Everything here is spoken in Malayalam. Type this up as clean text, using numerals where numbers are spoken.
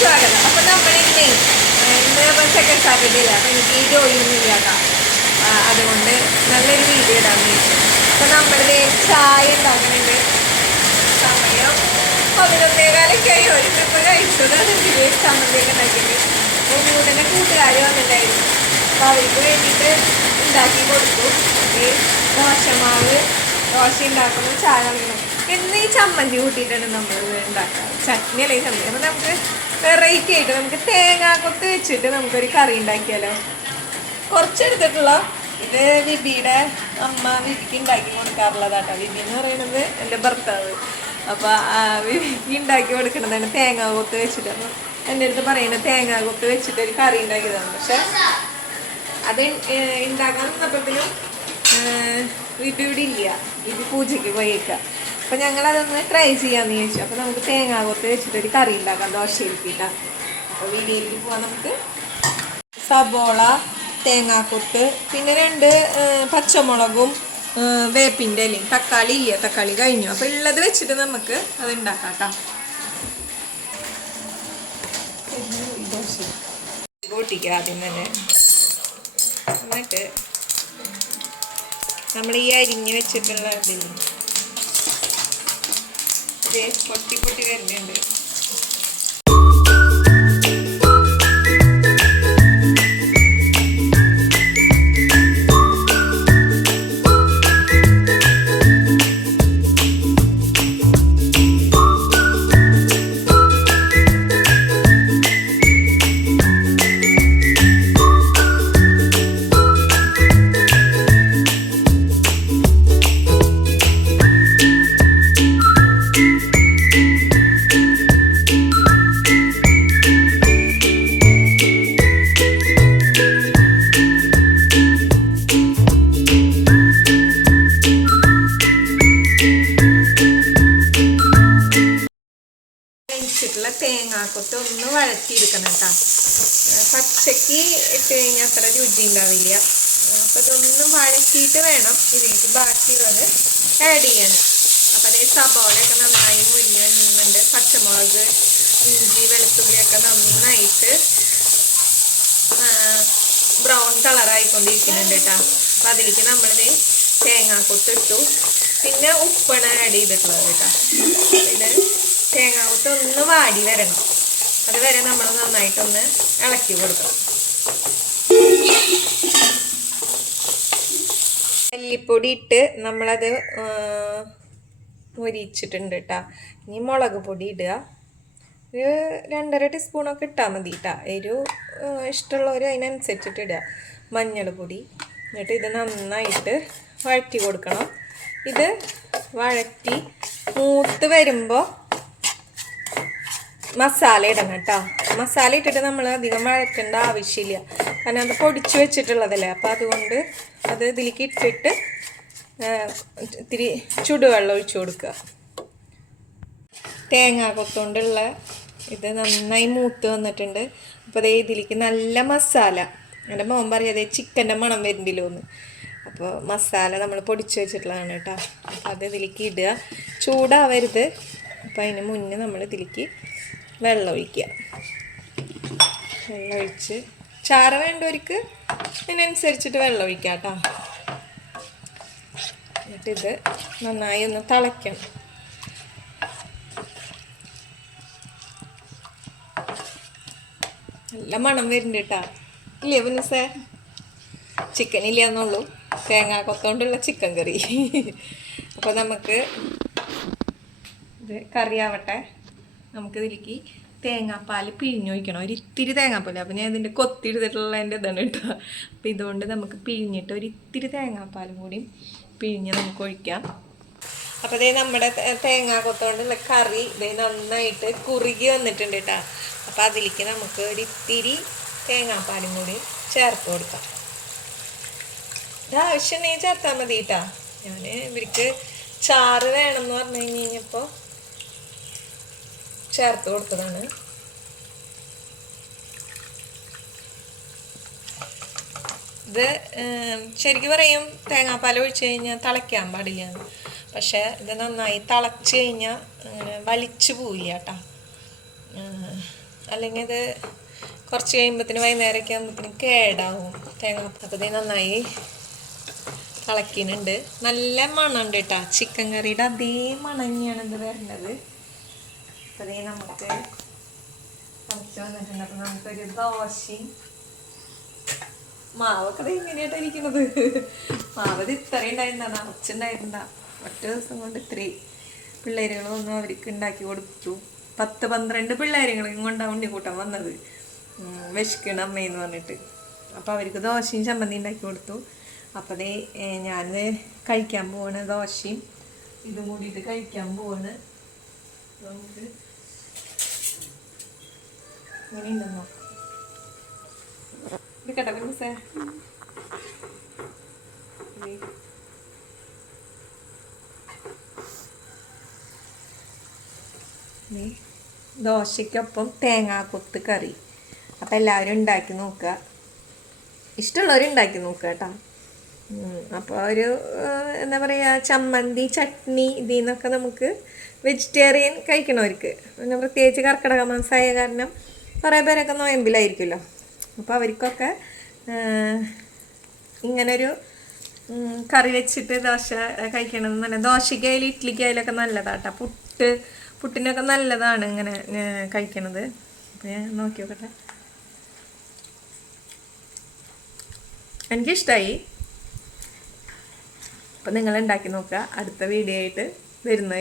സ്വാഗതം. അപ്പം നമ്മളിന്ന് സെക്കൻഡ് സാറ്റർഡേ ഇല്ല, അപ്പം എനിക്ക് ഈ ജോലിയൊന്നും ഇല്ല കേട്ടോ. അതുകൊണ്ട് നല്ലൊരു വീഡിയോ ഇടാൻ വേണ്ടി അപ്പം നമ്മളിത് ചായ ഉണ്ടാക്കുന്നുണ്ട്. സമയം 11:15 ആയി. ഒരു ട്രിപ്പ് കഴിച്ചതാണ്. ചമ്മന്തിയൊക്കെ ഉണ്ടാക്കിയിട്ട് അപ്പോൾ മൂന്നിൻ്റെ കൂട്ടുകാർ വന്നിട്ടുണ്ടായിരുന്നു. അപ്പോൾ അവർക്ക് വേണ്ടിയിട്ട് ഉണ്ടാക്കി കൊടുത്തു. ദോശ ഉണ്ടാക്കുന്നു, ചായ ഉണ്ടാക്കുന്നു. ഇന്ന് ഈ ചമ്മന്തി കൂട്ടിയിട്ടാണ് നമ്മൾ ഉണ്ടാക്കുക. ചട്നി അല്ലെങ്കിൽ ചമ്മന്തി. അപ്പം നമുക്ക് വെറൈറ്റി ആയിട്ട് നമുക്ക് തേങ്ങാക്കൊത്ത് വെച്ചിട്ട് നമുക്കൊരു കറി ഉണ്ടാക്കിയാലോ. കുറച്ചെടുത്തിട്ടുള്ള ഇത് വിബിയുടെ അമ്മ വിബിക്ക് ഉണ്ടാക്കി കൊടുക്കാറുള്ളതാട്ടോ. വിബി എന്ന് പറയുന്നത് എൻ്റെ ഭർത്താവ്. അപ്പോൾ വിബിക്ക് ഉണ്ടാക്കി കൊടുക്കുന്നതാണ് തേങ്ങാക്കൊത്ത് വെച്ചിട്ട്. അപ്പം എൻ്റെ അടുത്ത് പറയുന്നത് തേങ്ങാക്കൊത്ത് വെച്ചിട്ട് ഒരു കറി ഉണ്ടാക്കിയതാണ്. പക്ഷെ അത് ഉണ്ടാക്കാൻ നിന്നപ്പോഴത്തേനും വിബി ഇവിടെ ഇല്ല. വിബി പൂജയ്ക്ക് പോയേക്കാം. അപ്പം ഞങ്ങളതൊന്ന് ട്രൈ ചെയ്യാമെന്ന് ചോദിച്ചു. അപ്പോൾ നമുക്ക് തേങ്ങാക്കൊത്ത് വെച്ചിട്ടൊരു കറി ഉണ്ടാക്കാം ദോശയിലിട്ടാണ്. അപ്പോൾ വീഡിയോയിലേക്ക് പോകാൻ നമുക്ക് സബോള, തേങ്ങാക്കൊത്ത്, പിന്നെ 2 പച്ചമുളകും വേപ്പിൻ്റെ ഇലയും, തക്കാളി ഇല്ല, തക്കാളി കഴിഞ്ഞു. അപ്പോൾ ഉള്ളത് വെച്ചിട്ട് നമുക്ക് അത് ഉണ്ടാക്കാം കേട്ടോ. കൂട്ടിക്കുക ആദ്യം തന്നെ. എന്നിട്ട് നമ്മൾ ഈ അരിഞ്ഞ് വെച്ചിട്ടുള്ള ഇതില്ല പൊട്ടി പൊട്ടി വരുന്നുണ്ട്. തേങ്ങാക്കൊത്ത് ഒന്ന് വഴറ്റിയെടുക്കണം കേട്ടോ. പച്ചക്ക് ഇട്ട് കഴിഞ്ഞാൽ അത്ര രുചി ഉണ്ടാവില്ല. അപ്പോൾ ഇതൊന്നും വഴറ്റിയിട്ട് വേണം ഇതിലേക്ക് ബാക്കിയുള്ളത് ആഡ് ചെയ്യാൻ. അപ്പോൾ അതേ സബോളയൊക്കെ നന്നായി മുരിഞ്ഞ് വരുന്നുണ്ട്. പച്ചമുളക്, ഇഞ്ചി, വെളുത്തുള്ളിയൊക്കെ നന്നായിട്ട് ബ്രൗൺ കളറായിക്കൊണ്ടിരിക്കുന്നുണ്ട് കേട്ടോ. അപ്പോൾ അതിലേക്ക് നമ്മളിത് തേങ്ങാക്കൊത്ത് ഇട്ടു. പിന്നെ ഉപ്പാണ് ആഡ് ചെയ്തിട്ടുള്ളത് കേട്ടോ. ഇത് തേങ്ങാക്കൊത്ത് ഒന്ന് വാടി വരണം. അതുവരെ നമ്മൾ നന്നായിട്ടൊന്ന് ഇളക്കി കൊടുക്കണം. മല്ലിപ്പൊടി ഇട്ട് നമ്മളത് മുരിച്ചിട്ടുണ്ട് കേട്ടോ. ഇനി മുളക് പൊടി ഇടുക. ഒരു 2.5 ടീസ്പൂണൊക്കെ ഇട്ടാൽ മതി കേട്ടോ. എരിവ് ഇഷ്ടമുള്ളവർ അതിനനുസരിച്ചിട്ട് ഇടുക. മഞ്ഞൾപ്പൊടി. എന്നിട്ട് ഇത് നന്നായിട്ട് വഴറ്റി കൊടുക്കണം. ഇത് വഴറ്റി മൂത്ത് വരുമ്പോൾ മസാല ഇടണം കേട്ടോ. മസാല ഇട്ടിട്ട് നമ്മൾ അധികം വഴറ്റേണ്ട ആവശ്യമില്ല. കാരണം അത് പൊടിച്ച് വെച്ചിട്ടുള്ളതല്ലേ. അപ്പോൾ അതുകൊണ്ട് അത് ഇതിലേക്ക് ഇട്ടിട്ട് ഇത്തിരി ചുടുവെള്ളം ഒഴിച്ചു കൊടുക്കുക. തേങ്ങാക്കൊത്തുകൊണ്ടുള്ള ഇത് നന്നായി മൂത്ത് വന്നിട്ടുണ്ട്. അപ്പോൾ അതേ ഇതിലേക്ക് നല്ല മസാല. എൻ്റെ മോൻ പറയാം അതേ ചിക്കൻ്റെ മണം വരുന്നില്ലോ എന്ന്. അപ്പോൾ മസാല നമ്മൾ പൊടിച്ച് വെച്ചിട്ടുള്ളതാണ് കേട്ടോ. അപ്പോൾ അത് ഇതിലേക്ക് ഇടുക. ചൂടാവരുത്. അപ്പോൾ അതിന് മുന്നേ നമ്മൾ ഇതിലേക്ക് വെള്ളം ഒഴിക്കുക. വെള്ളം ഒഴിച്ച് ചാറ് വേണ്ടവർക്ക് ഇതിനനുസരിച്ചിട്ട് വെള്ളം ഒഴിക്കുക കേട്ടോ. എന്നിട്ടിത് നന്നായി ഒന്ന് തിളയ്ക്കണം. നല്ല മണം വരുന്നുണ്ട് കേട്ടോ. ഇല്ലേ പുനസേ? ചിക്കൻ ഇല്ല എന്നുള്ളൂ. തേങ്ങാക്കൊത്തോണ്ടുള്ള ചിക്കൻ കറി. അപ്പോൾ നമുക്ക് ഇത് കറിയാവട്ടെ. നമുക്കിതിലേക്ക് തേങ്ങാപ്പാൽ പിഴിഞ്ഞൊഴിക്കണം. ഒരിത്തിരി തേങ്ങാപ്പാൽ. അപ്പം ഞാൻ ഇതിൻ്റെ കൊത്തിയെടുത്തിട്ടുള്ള എൻ്റെ ഇതാണ് കേട്ടോ. അപ്പം ഇതുകൊണ്ട് നമുക്ക് പിഴിഞ്ഞിട്ട് ഒരിത്തിരി തേങ്ങാപ്പാലും കൂടി പിഴിഞ്ഞ് നമുക്ക് ഒഴിക്കാം. അപ്പോൾ ഇതേ നമ്മുടെ തേങ്ങാക്കൊത്തോണ്ടുള്ള കറി ഇതേ നന്നായിട്ട് കുറുകി വന്നിട്ടുണ്ട് കേട്ടോ. അപ്പോൾ അതിലേക്ക് നമുക്ക് ഒരിത്തിരി തേങ്ങാപ്പാലും കൂടി ചേർത്ത് കൊടുക്കാം. ഇതാവശ്യമുണ്ടെങ്കിൽ ചേർത്താൽ മതി കേട്ടോ. ഞാൻ ഇവർക്ക് ചാറ് വേണമെന്ന് പറഞ്ഞു കഴിഞ്ഞപ്പോൾ ചേർത്ത് കൊടുത്തതാണ്. ഇത് ശരിക്കും പറയും തേങ്ങാപ്പാൽ ഒഴിച്ച് കഴിഞ്ഞാൽ തിളയ്ക്കാൻ പാടില്ല. പക്ഷേ ഇത് നന്നായി തിളച്ച് കഴിഞ്ഞാൽ അങ്ങനെ വലിച്ചു പോവില്ല കേട്ടോ. അല്ലെങ്കിൽ അത് കുറച്ച് കഴിയുമ്പോഴത്തേന് വൈകുന്നേരമൊക്കെ ആകുമ്പോഴത്തേനും കേടാവും തേങ്ങ. അപ്പോൾ ഇത് നന്നായി തിളക്കിനുണ്ട്. നല്ല മണമുണ്ട് കേട്ടോ. ചിക്കൻ കറിയുടെ അതേ മണം തന്നെയാണ് ഇത് വരുന്നത്. അപ്പോൾ അതേ നമുക്ക് തിളച്ച് വന്നിട്ടുണ്ട്. അപ്പോൾ നമുക്കൊരു ദോശയും മാവൊക്കെ അത് എങ്ങനെയായിട്ടാ ഇരിക്കുന്നത്. മാവ് ഇത് ഇത്രയും ഉണ്ടായിരുന്നതാണ്, നിറച്ചുണ്ടായിരുന്ന. ഒറ്റ ദിവസം കൊണ്ട് ഇത്രയും പിള്ളേരുകളൊന്നും അവർക്ക് ഉണ്ടാക്കി കൊടുത്തു. 10-12 പിള്ളേരുകളും കൊണ്ടാണ് ഉണ്ണിക്കൂട്ടൻ വന്നത്, വിശക്കണം അമ്മയെന്ന് പറഞ്ഞിട്ട്. അപ്പോൾ അവർക്ക് ദോശയും ചമ്മന്തി ഉണ്ടാക്കി കൊടുത്തു. അപ്പോൾ അതേ ഞാനത് കഴിക്കാൻ പോവാണ്. ദോശയും ഇതും കൂടിയിട്ട് കഴിക്കാൻ പോവാണ്. നമുക്ക് ഇങ്ങനെ ഉണ്ടെന്നോ കേട്ടോ മിസ്സേ. ദോശയ്ക്കൊപ്പം തേങ്ങാക്കൊത്ത് കറി. അപ്പം എല്ലാവരും ഉണ്ടാക്കി നോക്കുക, ഇഷ്ടമുള്ളവർ ഉണ്ടാക്കി നോക്കുക കേട്ടോ. അപ്പോൾ ഒരു എന്താ പറയുക, ചമ്മന്തി ചട്നി ഇതിൽ നിന്നൊക്കെ നമുക്ക് വെജിറ്റേറിയൻ കഴിക്കണവർക്ക്, പിന്നെ പ്രത്യേകിച്ച് കർക്കിടക മാസമായ കാരണം കുറേ പേരൊക്കെ നോയമ്പിലായിരിക്കുമല്ലോ. അപ്പോൾ അവർക്കൊക്കെ ഇങ്ങനൊരു കറി വെച്ചിട്ട് ദോശ കഴിക്കണത് നല്ല. ദോശയ്ക്കായാലും ഇഡ്ഡലിക്കായാലൊക്കെ നല്ലതാട്ടോ. പുട്ടിനൊക്കെ നല്ലതാണ് ഇങ്ങനെ കഴിക്കണത്. അപ്പോൾ ഞാൻ നോക്കി നോക്കട്ടെ. എനിക്കിഷ്ടമായി. അപ്പം നിങ്ങൾ ഉണ്ടാക്കി നോക്കുക. അടുത്ത വീഡിയോ ആയിട്ട് വരുന്ന